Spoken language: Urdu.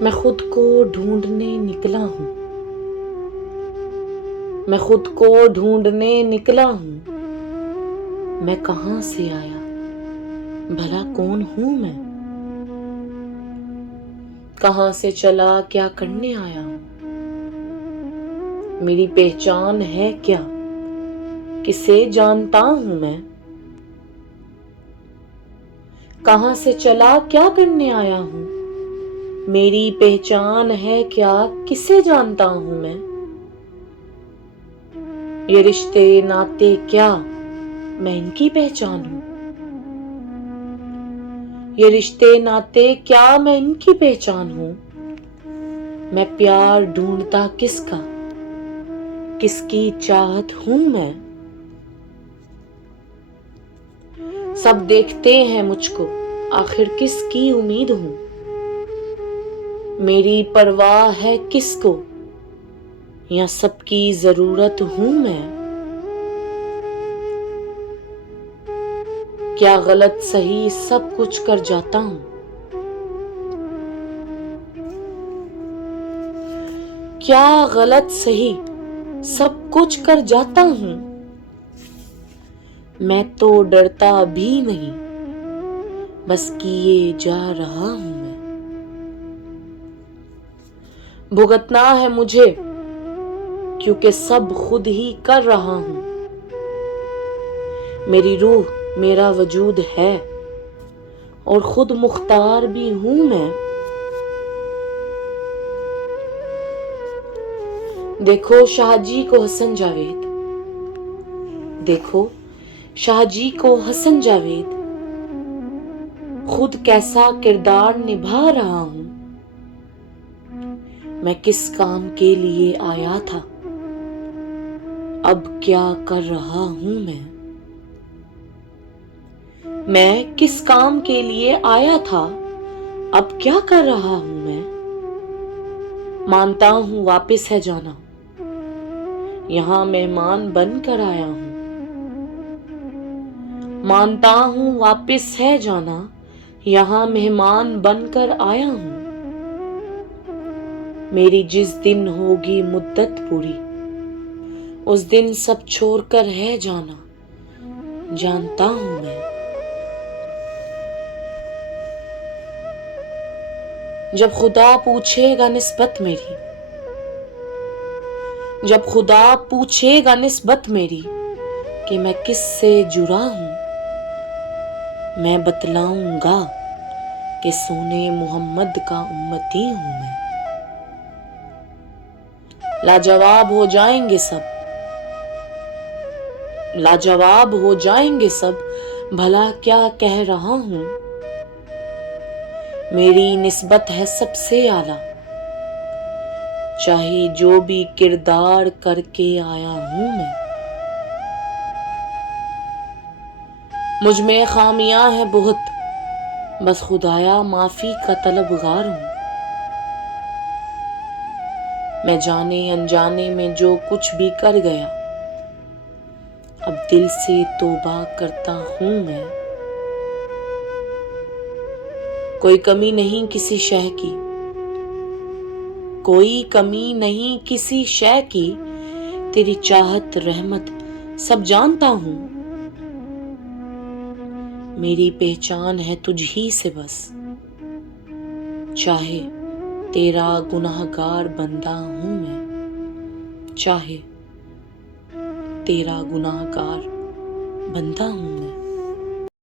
میں خود کو ڈھونڈنے نکلا ہوں، میں خود کو ڈھونڈنے نکلا ہوں، میں کہاں سے آیا، بھلا کون ہوں میں، کہاں سے چلا، کیا کرنے آیا ہوں، میری پہچان ہے کیا، کسے جانتا ہوں میں، کہاں سے چلا، کیا کرنے آیا ہوں، میری پہچان ہے کیا، کسے جانتا ہوں میں، یہ رشتے ناتے کیا میں ان کی پہچان ہوں، یہ رشتے ناتے کیا میں ان کی پہچان ہوں، میں پیار ڈھونڈتا کس کا، کس کی چاہت ہوں میں، سب دیکھتے ہیں مجھ کو، آخر کس کی امید ہوں، میری پرواہ ہے کس کو، یا سب کی ضرورت ہوں میں، کیا غلط صحیح سب کچھ کر جاتا ہوں، کیا غلط صحیح سب کچھ کر جاتا ہوں، میں تو ڈرتا بھی نہیں، بس کیے جا رہا ہوں میں، بھگتنا ہے مجھے کیونکہ سب خود ہی کر رہا ہوں، میری روح میرا وجود ہے اور خود مختار بھی ہوں میں، دیکھو شاہ جی کو حسن جاوید، دیکھو شاہ جی کو حسن جاوید، خود کیسا کردار نبھا رہا ہوں، میں کس کام کے لیے آیا تھا، اب کیا کر رہا ہوں میں کس کام کے لیے آیا تھا، اب کیا کر رہا ہوں میں، مانتا ہوں واپس ہے جانا، یہاں مہمان بن کر آیا ہوں، مانتا ہوں واپس ہے جانا، یہاں مہمان بن کر آیا ہوں، میری جس دن ہوگی مدت پوری، اس دن سب چھوڑ کر ہے جانا، جانتا ہوں میں، جب خدا پوچھے گا نسبت میری، جب خدا پوچھے گا نسبت میری کہ میں کس سے جڑا ہوں، میں بتلاؤں گا کہ سونے محمد کا امتی ہوں میں، لاجواب ہو جائیں گے سب، لاجواب ہو جائیں گے سب، بھلا کیا کہہ رہا ہوں، میری نسبت ہے سب سے اعلیٰ، چاہے جو بھی کردار کر کے آیا ہوں میں، مجھ میں خامیاں ہیں بہت، بس خدایا معافی کا طلبگار ہوں، میں جانے انجانے میں جو کچھ بھی کر گیا، اب دل سے توبہ کرتا ہوں میں، کوئی کمی نہیں کسی شے کی، کوئی کمی نہیں کسی شے کی، تیری چاہت رحمت سب جانتا ہوں، میری پہچان ہے تجھ ہی سے بس، چاہے تیرا گنہگار بندہ ہوں میں، چاہے تیرا گنہگار بندہ ہوں میں۔